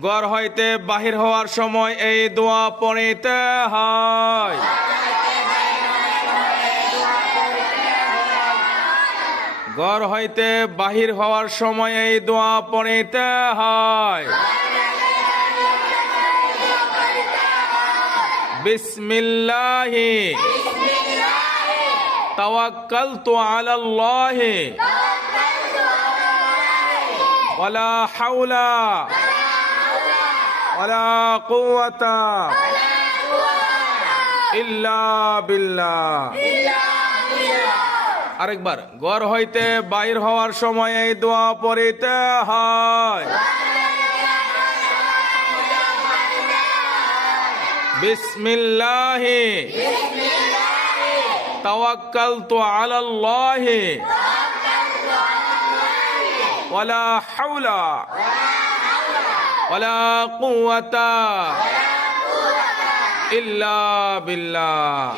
ঘর হইতে বাহির হওয়ার সময় এই দোয়া পড়িতে হয়। ঘর হইতে বাহির হওয়ার সময় এই দোয়া পড়িতে হয়। বিসমিল্লাহি। তাওয়াক্কালতু আলাল্লাহি। ওয়ালা হাওলা। ওয়ালা কুওয়াতা ইল্লা বিল্লাহ। আরেকবার ঘর হইতে বাইর হওয়ার সময় এই দোয়া পড়িতে হয়। বিসমিল্লাহি। তাওয়াক্কালতু আলাল্লাহি। ওয়ালা হাওলা। ولا قوة إلا بالله.